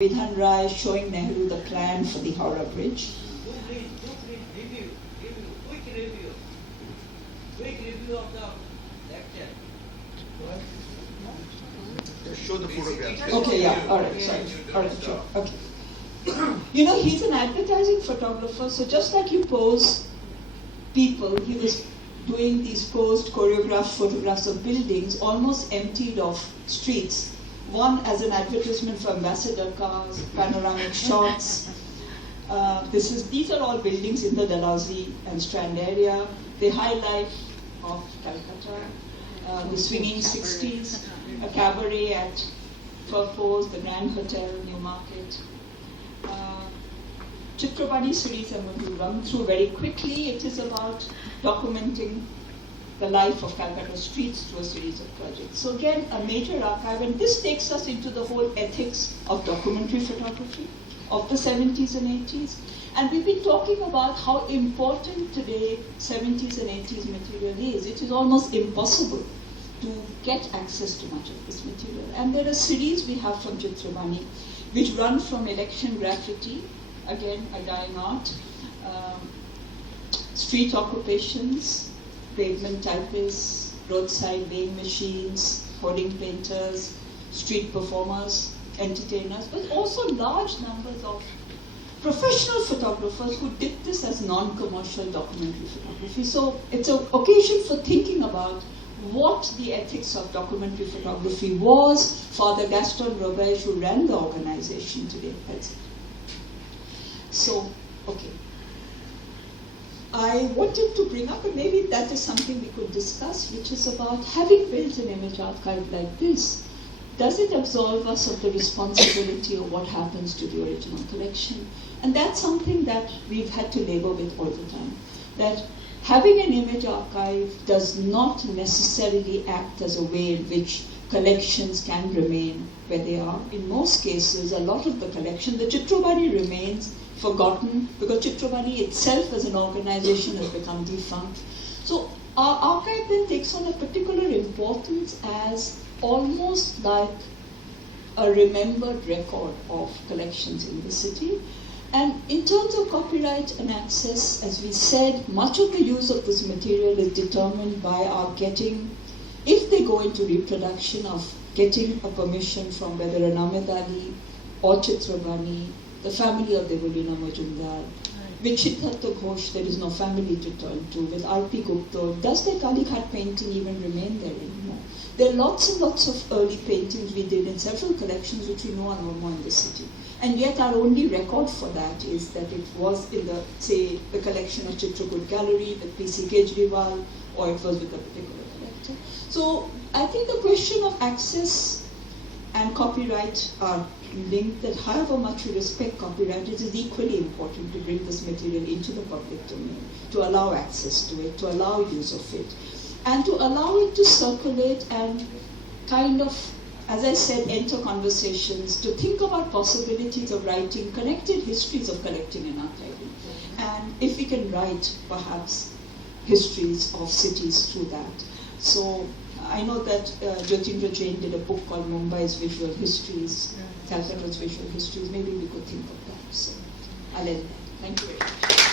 Vidhan Rai showing Nehru the plan for the Howrah Bridge. Quick review of the lecture. Show the photograph. Okay, yeah, alright, sorry. Alright, sure, okay. You know, he's an advertising photographer, so just like you pose people, he was doing these posed choreographed photographs of buildings almost emptied of streets. One as an advertisement for ambassador cars, panoramic shots. These are all buildings in the Dalhousie and Strand area. The high life of Calcutta, the swinging 60s, a cabaret at Prof, the Grand Hotel, Newmarket. Chitrabani series I'm going to run through very quickly. It is about documenting the life of Calcutta streets through a series of projects. So again, a major archive, and this takes us into the whole ethics of documentary photography of the 70s and 80s. And we've been talking about how important today 70s and 80s material is. It is almost impossible to get access to much of this material. And there are series we have from Chitrabani, which run from election graffiti, again a dying art, street occupations, pavement typists, roadside weighing machines, hoarding painters, street performers, entertainers, but also large numbers of professional photographers who did this as non-commercial documentary photography. So it's an occasion for thinking about what the ethics of documentary photography was. Father Gaston Robert, who ran the organization today. So, okay. I wanted to bring up, and maybe that is something we could discuss, which is about having built an image archive like this. Does it absolve us of the responsibility of what happens to the original collection? And that's something that we've had to labor with all the time. That having an image archive does not necessarily act as a way in which collections can remain where they are. In most cases, a lot of the collection, the Chitrabani remains forgotten because Chitrabani itself as an organization has become defunct. So our archive then takes on a particular importance as almost like a remembered record of collections in the city. And in terms of copyright and access, as we said, much of the use of this material is determined by our getting, if they go into reproduction, of getting a permission from whether an Ahmed Ali or Chitrabani, the family of Devolina Majumdar. With Siddhartha Ghosh, there is no family to turn to. With R.P. Gupta, does the Kalighat painting even remain there anymore? There are lots and lots of early paintings we did in several collections which we know are no more in the city. And yet our only record for that is that it was in the, say, the collection of Chitrakoot Gallery with P.C. Kejriwal, or it was with a particular collector. So I think the question of access and copyright are linked, that however much we respect copyright, it is equally important to bring this material into the public domain, to allow access to it, to allow use of it, and to allow it to circulate and kind of, as I said, enter conversations, to think about possibilities of writing connected histories of collecting and archiving. And if we can write, perhaps, histories of cities through that. So I know that Jyotindra Jain did a book called Mumbai's Visual Histories, Calcutta's Visual Histories. Maybe we could think of that. So I'll end there. Thank you very much.